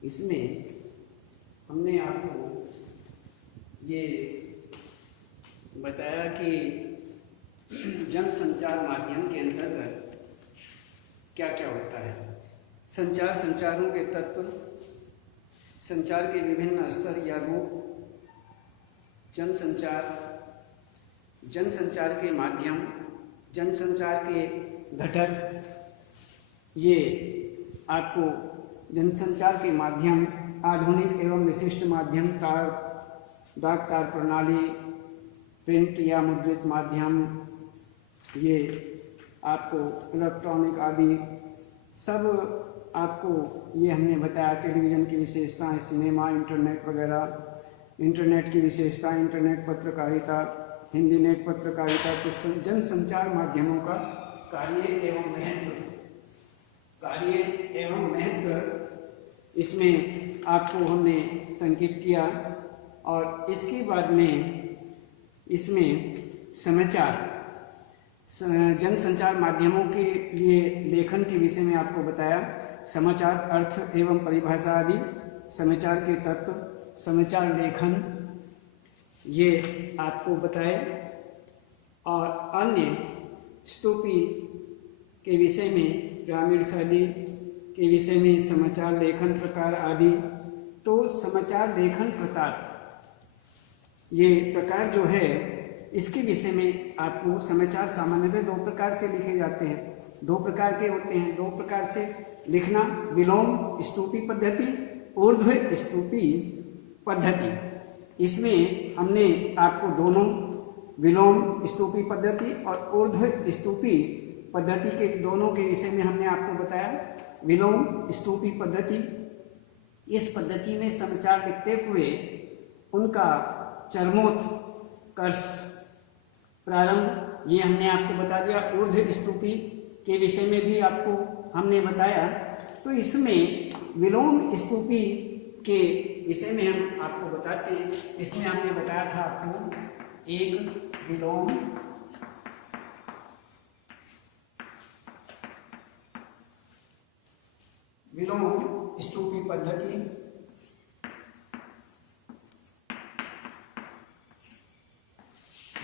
इसमें हमने आपको ये बताया कि जनसंचार माध्यम के अंतर्गत क्या क्या होता है। संचार, संचारों के तत्व, संचार के विभिन्न स्तर या रूप, जनसंचार, जनसंचार के माध्यम, जनसंचार के घटक, ये आपको जनसंचार के माध्यम, आधुनिक एवं विशिष्ट माध्यम, तार, डाक तार प्रणाली, प्रिंट या मुद्रित माध्यम, ये आपको इलेक्ट्रॉनिक आदि सब आपको ये हमने बताया। टेलीविज़न की विशेषताएं, सिनेमा, इंटरनेट वगैरह, इंटरनेट की विशेषता, इंटरनेट पत्रकारिता, हिंदी नेट पत्रकारिता। तो जनसंचार माध्यमों का कार्य एवं महत्व इसमें आपको हमने संकेत किया। और इसके बाद में इसमें समाचार, जनसंचार माध्यमों के लिए लेखन के विषय में आपको बताया। समाचार, अर्थ एवं परिभाषा आदि, समाचार के तत्व, समाचार लेखन, ये आपको बताए। और अन्य स्तूपी के विषय में, ग्रामीण शैली के विषय में, समाचार लेखन प्रकार आदि। तो समाचार लेखन प्रकार, ये प्रकार जो है इसके विषय में आपको समाचार सामान्यतः दो प्रकार से लिखे जाते हैं। दो प्रकार के होते हैं, दो प्रकार से लिखना, विलोम स्तूपी पद्धति, ऊर्ध्व स्तूपी पद्धति। इसमें हमने आपको दोनों विलोम स्तूपी पद्धति और ऊर्ध्व स्तूपी पद्धति के दोनों के विषय में हमने आपको बताया। विलोम स्तूपी पद्धति, इस पद्धति में समाचार लिखते हुए उनका चरमोत्कर्ष, प्रारंभ, ये हमने आपको बता दिया। ऊर्ध्व स्तूपी के विषय में भी आपको हमने बताया। तो इसमें विलोम स्तूपी के विषय में हम आपको बताते हैं। इसमें हमने बताया था आपको एक विलोम स्तूपी पद्धति,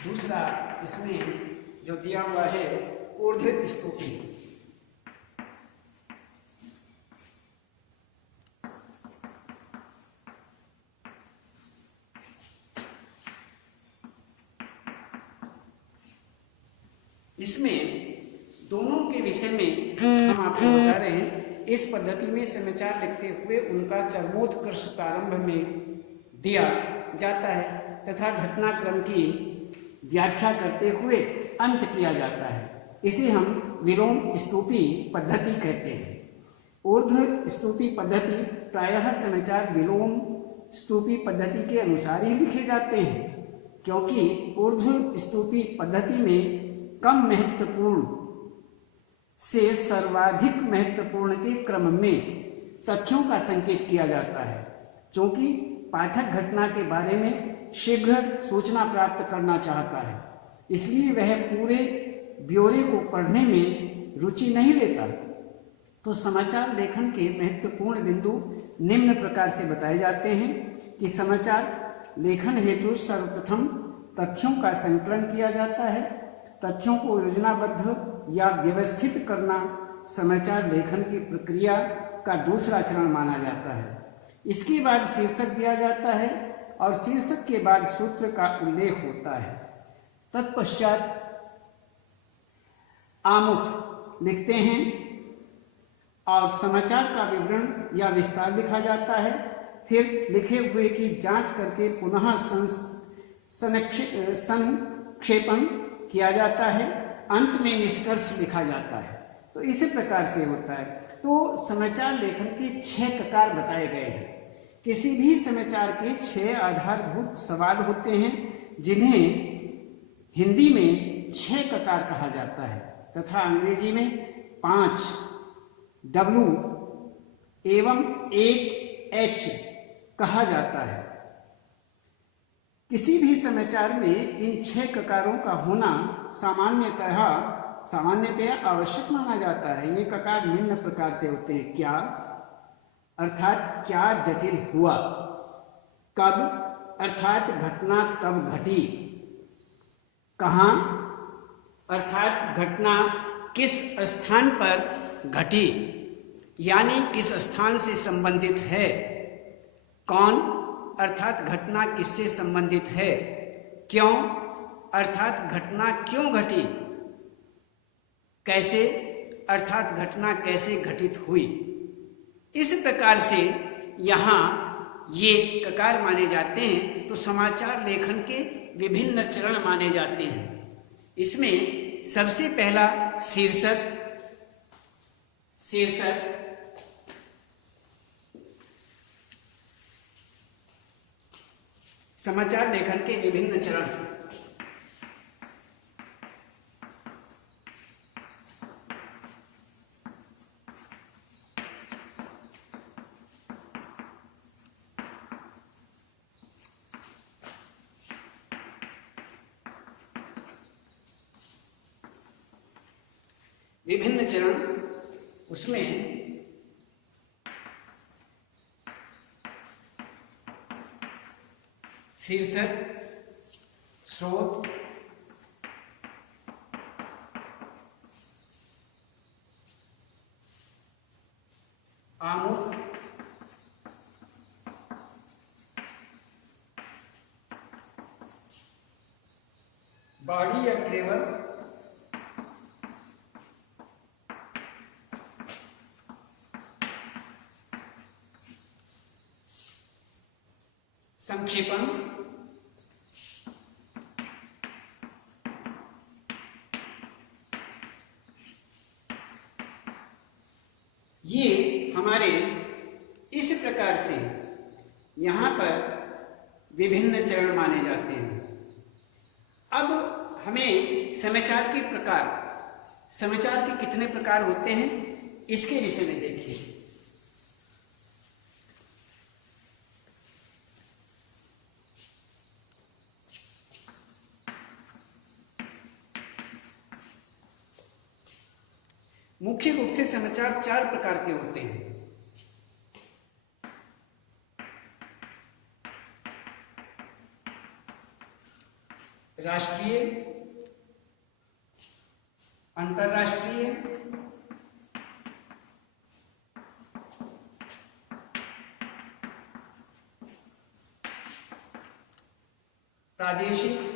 दूसरा इसमें जो दिया हुआ है ऊर्ध्व स्तूपी। इसमें दोनों के विषय में हम आपको बता रहे हैं। इस पद्धति में समाचार लिखते हुए उनका चरमोत्कर्ष प्रारंभ में दिया जाता है तथा घटनाक्रम की व्याख्या करते हुए अंत किया जाता है। इसे हम विलोम स्तूपी पद्धति कहते हैं। ऊर्ध्व स्तूपी पद्धति प्रायः समाचार विलोम स्तूपी पद्धति के अनुसार ही लिखे जाते हैं, क्योंकि ऊर्ध्व स्तूपी पद्धति में कम महत्वपूर्ण से सर्वाधिक महत्वपूर्ण के क्रम में तथ्यों का संकेत किया जाता है। क्योंकि पाठक घटना के बारे में शीघ्र सूचना प्राप्त करना चाहता है, इसलिए वह पूरे ब्यौरे को पढ़ने में रुचि नहीं लेता। तो समाचार लेखन के महत्वपूर्ण बिंदु निम्न प्रकार से बताए जाते हैं कि समाचार लेखन हेतु सर्वप्रथम तथ्यों का संकलन किया जाता है। तथ्यों को योजनाबद्ध या व्यवस्थित करना समाचार लेखन की प्रक्रिया का दूसरा चरण माना जाता है। इसके बाद शीर्षक दिया जाता है और शीर्षक के बाद सूत्र का उल्लेख होता है। तत्पश्चात आमुख लिखते हैं और समाचार का विवरण या विस्तार लिखा जाता है। फिर लिखे हुए की जांच करके पुनः संक्षेपण किया जाता है। अंत में निष्कर्ष लिखा जाता है। तो इसी प्रकार से होता है। तो समाचार लेखन के 6 प्रकार बताए गए हैं। किसी भी समाचार के 6 आधारभूत सवाल होते हैं, जिन्हें हिंदी में 6 ककार कहा जाता है तथा अंग्रेजी में 5 W एवं 1 H कहा जाता है। किसी भी समाचार में इन 6 ककारों का होना सामान्यतया आवश्यक माना जाता है। ये ककार निम्न प्रकार से होते हैं: क्या, अर्थात क्या जटिल हुआ, कब अर्थात घटना कब घटी, कहाँ अर्थात घटना किस स्थान पर घटी यानी किस स्थान से संबंधित है, कौन अर्थात घटना किससे संबंधित है, क्यों अर्थात घटना क्यों घटी, कैसे अर्थात घटना कैसे घटित हुई। इस प्रकार से यहाँ ये ककार माने जाते हैं। तो समाचार लेखन के विभिन्न चरण माने जाते हैं। इसमें सबसे पहला शीर्षक, समाचार लेखन के विभिन्न चरण। विभिन्न चरण, उसमें शीर्षक, स्रोत, आमुख, बॉडी या फ्लेवर, संक्षेपण, ये हमारे इस प्रकार से यहाँ पर विभिन्न चरण माने जाते हैं। अब हमें समाचार के प्रकार, समाचार के कितने प्रकार होते हैं इसके विषय में देखिए। मुख्य रूप से समाचार 4 प्रकार के होते हैं। राष्ट्रीय, अंतर्राष्ट्रीय, प्रादेशिक,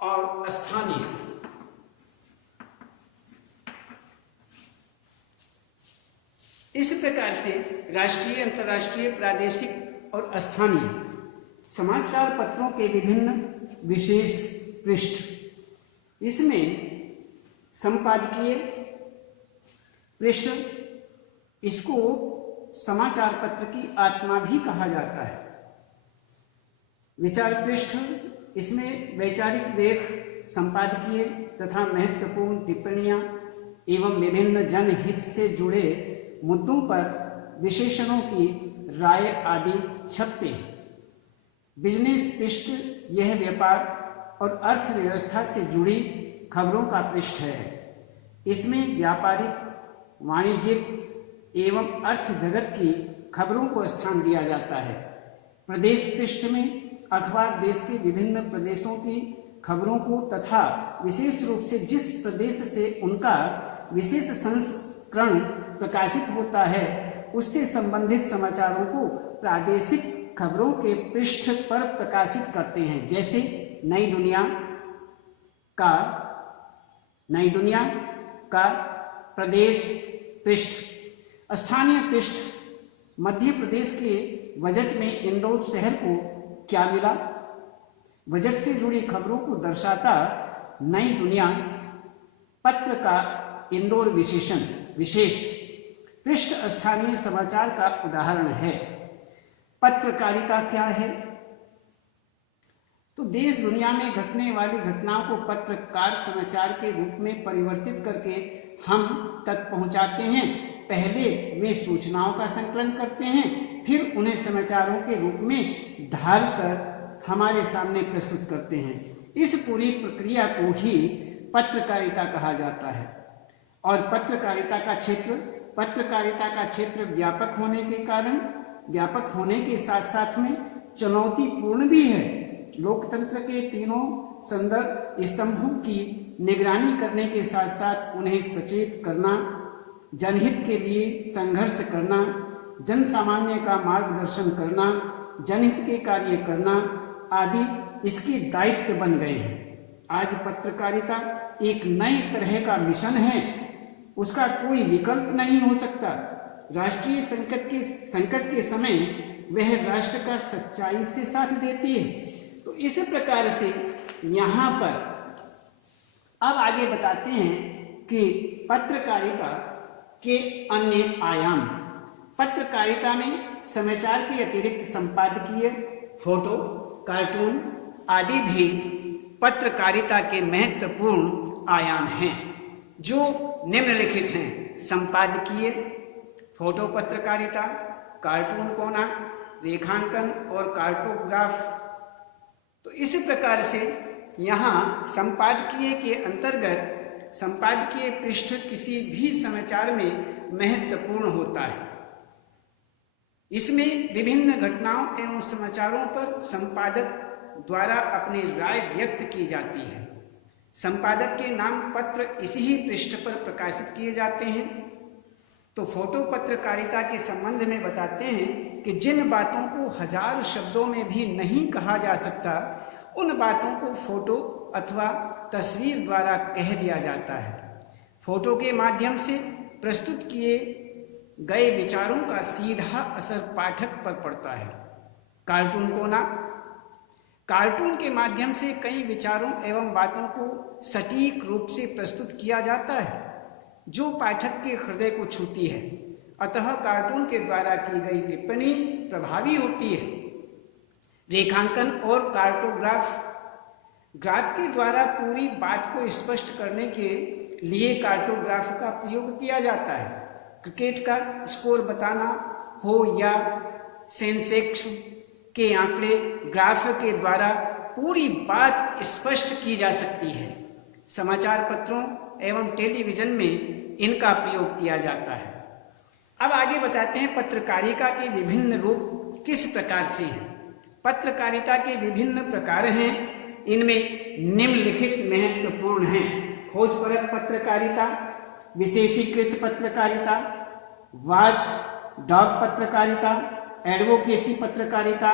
और स्थानीय। इस प्रकार से राष्ट्रीय, अंतर्राष्ट्रीय, प्रादेशिक और स्थानीय समाचार पत्रों के विभिन्न विशेष पृष्ठ। इसमें संपादकीय पृष्ठ, इसको समाचार पत्र की आत्मा भी कहा जाता है। विचार पृष्ठ, इसमें वैचारिक लेख, संपादकीय तथा महत्वपूर्ण टिप्पणियां एवं विभिन्न जनहित से जुड़े मुद्दों पर विशेषणों की राय आदि छपते हैं। बिजनेस पृष्ठ, यह व्यापार और अर्थव्यवस्था से जुड़ी खबरों का पृष्ठ है। इसमें व्यापारिक, वाणिज्यिक एवं अर्थ जगत की खबरों को स्थान दिया जाता है। प्रदेश पृष्ठ में अखबार देश के विभिन्न प्रदेशों की खबरों को तथा विशेष रूप से जिस प्रदेश से उनका विशेष संस्करण प्रकाशित होता है उससे संबंधित समाचारों को प्रादेशिक खबरों के पृष्ठ पर प्रकाशित करते हैं। जैसे नई दुनिया का प्रदेश पृष्ठ। स्थानीय पृष्ठ, मध्य प्रदेश के बजट में इंदौर शहर को क्या मिला, बजट से जुड़ी खबरों को दर्शाता नई दुनिया पत्र का इंदौर विशेष पृष्ठ स्थानीय समाचार का उदाहरण है। पत्रकारिता क्या है? तो देश दुनिया में घटने वाली घटनाओं को पत्रकार समाचार के रूप में परिवर्तित करके हम तक पहुंचाते हैं। पहले वे सूचनाओं का संकलन करते हैं, फिर उन्हें समाचारों के रूप में ढाल कर हमारे सामने प्रस्तुत करते हैं। इस पूरी प्रक्रिया को ही पत्रकारिता कहा जाता है। और पत्रकारिता का क्षेत्र व्यापक होने के साथ साथ में चुनौतीपूर्ण भी है। लोकतंत्र के तीनों संदर्भ स्तंभों की निगरानी करने के साथ साथ उन्हें सचेत करना, जनहित के लिए संघर्ष करना, जन सामान्य का मार्गदर्शन करना, जनहित के कार्य करना आदि इसके दायित्व बन गए हैं। आज पत्रकारिता एक नए तरह का मिशन है, उसका कोई विकल्प नहीं हो सकता। राष्ट्रीय संकट के समय वह राष्ट्र का सच्चाई से साथ देती है। तो इस प्रकार से यहाँ पर अब आगे बताते हैं कि पत्रकारिता के अन्य आयाम। पत्रकारिता में समाचार के अतिरिक्त संपादकीय, फोटो, कार्टून आदि भी पत्रकारिता के महत्वपूर्ण आयाम हैं, जो निम्नलिखित हैं। संपादकीय, फोटो पत्रकारिता, कार्टून कोना, रेखांकन और कार्टोग्राफ। तो इस प्रकार से यहाँ संपादकीय के अंतर्गत संपादकीय पृष्ठ किसी भी समाचार में महत्वपूर्ण होता है। इसमें विभिन्न घटनाओं एवं समाचारों पर संपादक द्वारा अपनी राय व्यक्त की जाती है। संपादक के नाम पत्र इसी ही पृष्ठ पर प्रकाशित किए जाते हैं। तो फोटो पत्रकारिता के संबंध में बताते हैं कि जिन बातों को 1000 शब्दों में भी नहीं कहा जा सकता, उन बातों को फोटो अथवा तस्वीर द्वारा कह दिया जाता है। फोटो के माध्यम से प्रस्तुत किए गए विचारों का सीधा असर पाठक पर पड़ता है। कार्टून कोना, कार्टून के माध्यम से कई विचारों एवं बातों को सटीक रूप से प्रस्तुत किया जाता है, जो पाठक के हृदय को छूती है। अतः कार्टून के द्वारा की गई टिप्पणी प्रभावी होती है। रेखांकन और कार्टोग्राफ, ग्राफ के द्वारा पूरी बात को स्पष्ट करने के लिए कार्टोग्राफ का प्रयोग किया जाता है। क्रिकेट का स्कोर बताना हो या सेंसेक्स के आंकड़े, ग्राफ के द्वारा पूरी बात स्पष्ट की जा सकती है। समाचार पत्रों एवं टेलीविजन में इनका प्रयोग किया जाता है। अब आगे बताते हैं पत्रकारिता के विभिन्न रूप किस प्रकार से हैं। पत्रकारिता के विभिन्न प्रकार हैं, इनमें निम्नलिखित महत्वपूर्ण हैं। खोजपरक पत्रकारिता, विशेषीकृत पत्रकारिता, वाच डॉग पत्रकारिता, एडवोकेसी पत्रकारिता,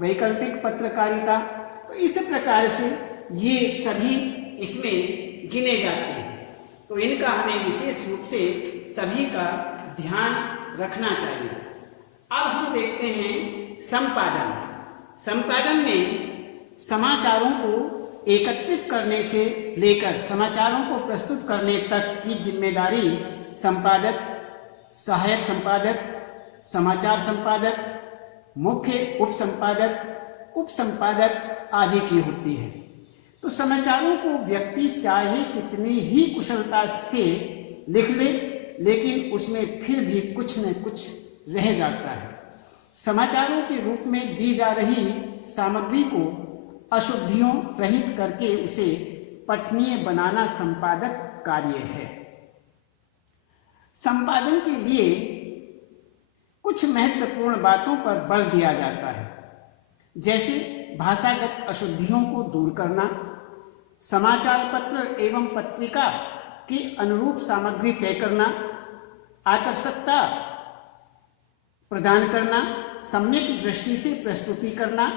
वैकल्पिक पत्रकारिता। तो इस प्रकार से ये सभी इसमें गिने जाते हैं। तो इनका हमें विशेष रूप से सभी का ध्यान रखना चाहिए। अब हम देखते हैं संपादन। संपादन में समाचारों को एकत्रित करने से लेकर समाचारों को प्रस्तुत करने तक की जिम्मेदारी संपादक, सहायक संपादक, समाचार संपादक, मुख्य उप संपादक आदि की होती है। तो समाचारों को व्यक्ति चाहे कितनी ही कुशलता से लिख ले, लेकिन उसमें फिर भी कुछ न कुछ रह जाता है। समाचारों के रूप में दी जा रही सामग्री को अशुद्धियों रहित करके उसे पठनीय बनाना संपादक कार्य है। संपादन के लिए कुछ महत्वपूर्ण बातों पर बल दिया जाता है, जैसे भाषागत अशुद्धियों को दूर करना, समाचार पत्र एवं पत्रिका के अनुरूप सामग्री तय करना, आकर्षकता प्रदान करना, सम्यक दृष्टि से प्रस्तुति करना,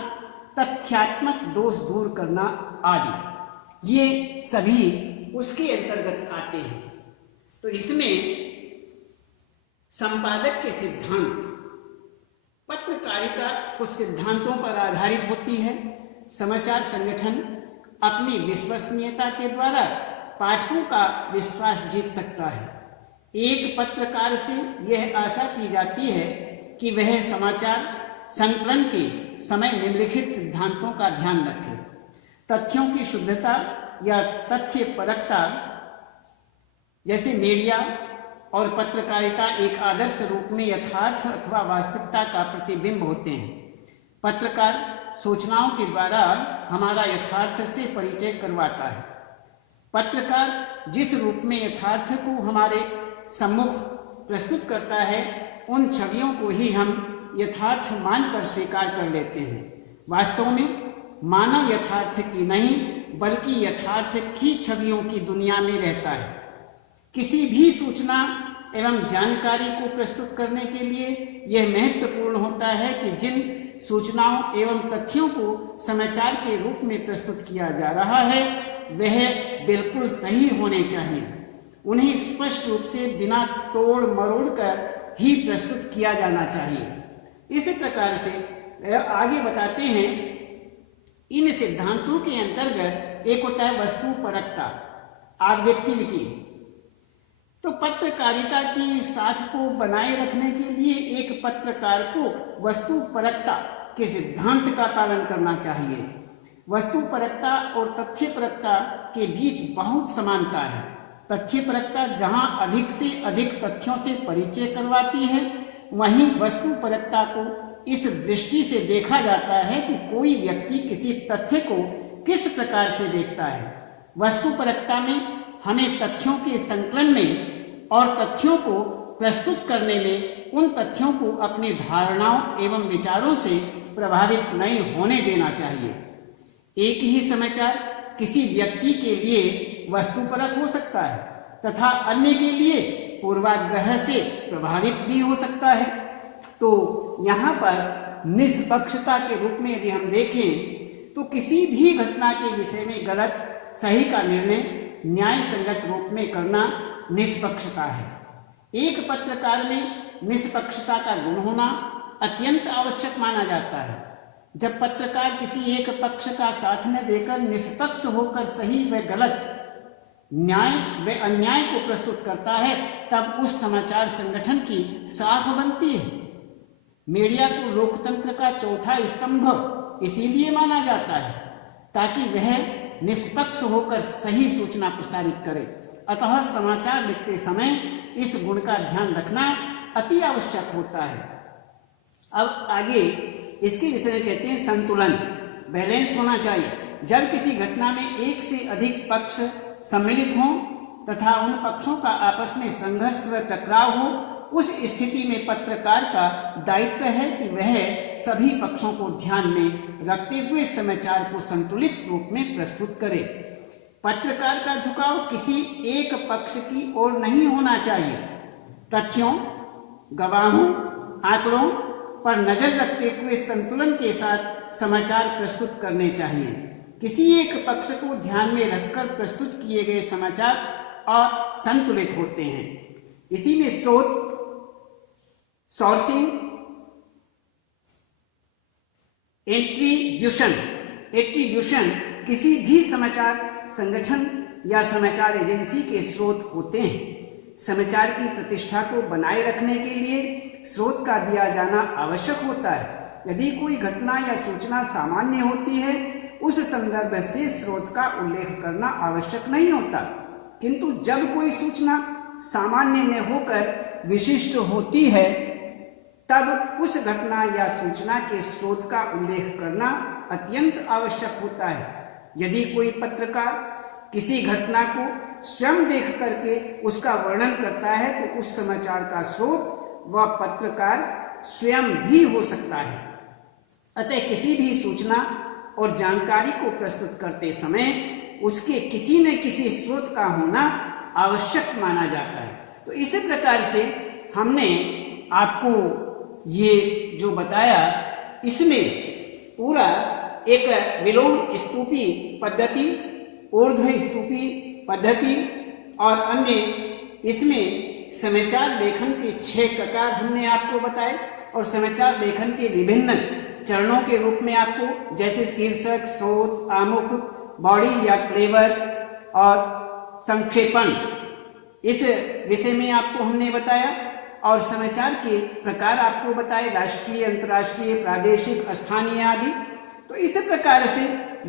तथ्यात्मक दोष दूर करना आदि, ये सभी उसके अंतर्गत आते हैं। तो इसमें संपादक के सिद्धांत, पत्रकारिता कुछ सिद्धांतों पर आधारित होती है। समाचार संगठन अपनी विश्वसनीयता के द्वारा पाठकों का विश्वास जीत सकता है। एक पत्रकार से यह आशा की जाती है कि वह समाचार संकलन के समय निम्नलिखित सिद्धांतों का ध्यान रखे। तथ्यों की शुद्धता या तथ्य परकता, जैसे मीडिया और पत्रकारिता एक आदर्श रूप में यथार्थ अथवा वास्तविकता का प्रतिबिंब होते हैं। पत्रकार सूचनाओं के द्वारा हमारा यथार्थ से परिचय करवाता है। पत्रकार जिस रूप में यथार्थ को हमारे सम्मुख प्रस्तुत करता है, उन छवियों को ही हम यथार्थ मानकर स्वीकार कर लेते हैं। वास्तव में मानव यथार्थ की नहीं बल्कि यथार्थ की छवियों की दुनिया में रहता है। किसी भी सूचना एवं जानकारी को प्रस्तुत करने के लिए यह महत्वपूर्ण होता है कि जिन सूचनाओं एवं तथ्यों को समाचार के रूप में प्रस्तुत किया जा रहा है वह बिल्कुल सही होने चाहिए। उन्हें स्पष्ट रूप से बिना तोड़ मरोड़ कर ही प्रस्तुत किया जाना चाहिए। इसी प्रकार से आगे बताते हैं, इन सिद्धांतों के अंतर्गत एक होता है वस्तुपरकता, ऑब्जेक्टिविटी। तो पत्रकारिता की साख को बनाए रखने के लिए एक पत्रकार को वस्तुपरकता के सिद्धांत का पालन करना चाहिए। वस्तुपरकता और तथ्यपरकता के बीच बहुत समानता है। तथ्यपरकता जहां अधिक से अधिक तथ्यों से परिचय करवाती है, वहीं वस्तुपरकता को इस दृष्टि से देखा जाता है कि कोई व्यक्ति किसी तथ्य को किस प्रकार से देखता है। वस्तुपरकता में हमें तथ्यों के संकलन में और तथ्यों को प्रस्तुत करने में उन तथ्यों को अपनी धारणाओं एवं विचारों से प्रभावित नहीं होने देना चाहिए। एक ही समाचार किसी व्यक्ति के लिए वस्तुपरक हो सकता है तथा अन्य के लिए पूर्वाग्रह से प्रभावित भी हो सकता है। तो यहाँ पर निष्पक्षता के रूप में यदि हम देखें तो किसी भी घटना के विषय में गलत सही का निर्णय न्याय संगत रूप में करना निष्पक्षता है। एक पत्रकार में निष्पक्षता का गुण होना अत्यंत आवश्यक माना जाता है। जब पत्रकार किसी एक पक्ष का साथ न देकर निष्पक्ष होकर सही व गलत, न्याय व अन्याय को प्रस्तुत करता है, तब उस समाचार संगठन की साख बनती है। मीडिया को लोकतंत्र का चौथा स्तंभ इसीलिए माना जाता है ताकि वह निष्पक्ष होकर सही सूचना प्रसारित करे। अतः समाचार लिखते समय इस गुण का ध्यान रखना अति आवश्यक होता है। अब आगे इसके विषय में कहते हैं संतुलन, बैलेंस होना चाहिए। जब किसी घटना में एक से अधिक पक्ष सम्मिलित हों तथा उन पक्षों का आपस में संघर्ष व टकराव हो, उस स्थिति में पत्रकार का दायित्व है कि वह सभी पक्षों को ध्यान में रखते हुए समाचार को संतुलित रूप में प्रस्तुत करे। पत्रकार का झुकाव किसी एक पक्ष की ओर नहीं होना चाहिए। तथ्यों, गवाहों, आंकड़ों पर नजर रखते हुए संतुलन के साथ समाचार प्रस्तुत करने चाहिए। किसी एक पक्ष को ध्यान में रखकर प्रस्तुत किए गए समाचार असंतुलित होते हैं। इसी में स्रोत, सोर्सिंग, एट्रीब्यूशन किसी भी समाचार संगठन या समाचार एजेंसी के स्रोत होते हैं। समाचार की प्रतिष्ठा को बनाए रखने के लिए स्रोत का दिया जाना आवश्यक होता है। यदि कोई घटना या सूचना सामान्य होती है, उस संदर्भ से स्रोत का उल्लेख करना आवश्यक नहीं होता, किंतु जब कोई सूचना सामान्य न होकर विशिष्ट होती है, तब उस घटना या सूचना के स्रोत का उल्लेख करना अत्यंत आवश्यक होता है। यदि कोई पत्रकार किसी घटना को स्वयं देख करके उसका वर्णन करता है, तो उस समाचार का स्रोत वह पत्रकार स्वयं भी हो सकता है। अतः किसी भी सूचना और जानकारी को प्रस्तुत करते समय उसके किसी न किसी स्रोत का होना आवश्यक माना जाता है। तो इसी प्रकार से हमने आपको ये जो बताया, इसमें पूरा एक विलोम स्तूपी पद्धति, ऊर्ध्व स्तूपी पद्धति और अन्य इसमें समाचार लेखन के 6 प्रकार हमने आपको बताए और समाचार लेखन के विभिन्न चरणों के रूप में आपको, जैसे शीर्षक, स्रोत, आमुख, बॉडी या फ्लेवर और संक्षेपण, इस विषय में आपको हमने बताया। और समाचार के प्रकार आपको बताए, राष्ट्रीय, अंतर्राष्ट्रीय, प्रादेशिक, स्थानीय आदि। तो इस प्रकार से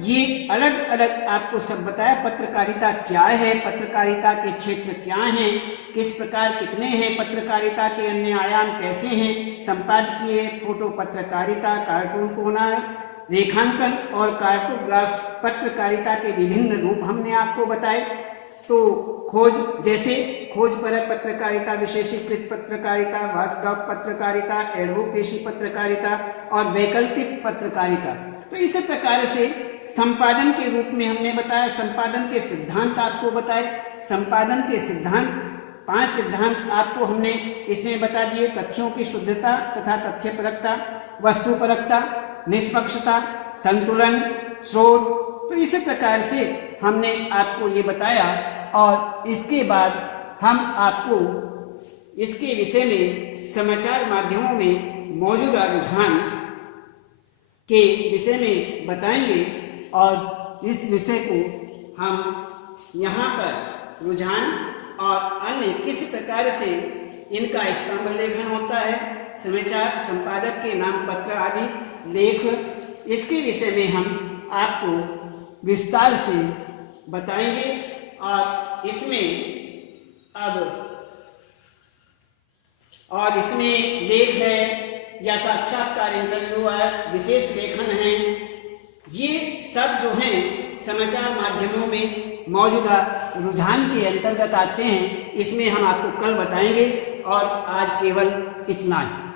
ये अलग अलग आपको सब बताया। पत्रकारिता क्या है, पत्रकारिता के क्षेत्र क्या हैं, किस प्रकार कितने हैं, पत्रकारिता के अन्य आयाम कैसे हैं, संपादकीय, फोटो पत्रकारिता, कार्टून कोना, रेखांकन और कार्टोग्राफ पत्रकारिता के विभिन्न रूप हमने आपको बताए। तो खोज, जैसे खोज परक पत्रकारिता, विशेषीकृत पत्रकारिता, वॉचडॉग पत्रकारिता, एडवोकेसी पत्रकारिता और वैकल्पिक पत्रकारिता। तो इस प्रकार से संपादन के रूप में हमने बताया, संपादन के सिद्धांत आपको बताए। संपादन के सिद्धांत 5 सिद्धांत आपको हमने इसमें बता दिए। तथ्यों की शुद्धता तथा तथ्यपरकता, वस्तुपरकता, निष्पक्षता, संतुलन, स्रोत। तो इस प्रकार से हमने आपको ये बताया और इसके बाद हम आपको इसके विषय में समाचार माध्यमों में मौजूदा रुझान के विषय में बताएंगे और इस विषय को हम यहाँ पर रुझान और अन्य किस प्रकार से इनका स्तंभ लेखन होता है, समाचार संपादक के नाम पत्र आदि लेख, इसके विषय में हम आपको विस्तार से बताएंगे। और इसमें लेख है या साक्षात्कार, इंटरव्यू है, विशेष लेखन है, ये सब जो हैं समाचार माध्यमों में मौजूदा रुझान के अंतर्गत आते हैं। इसमें हम आपको कल बताएंगे और आज केवल इतना ही।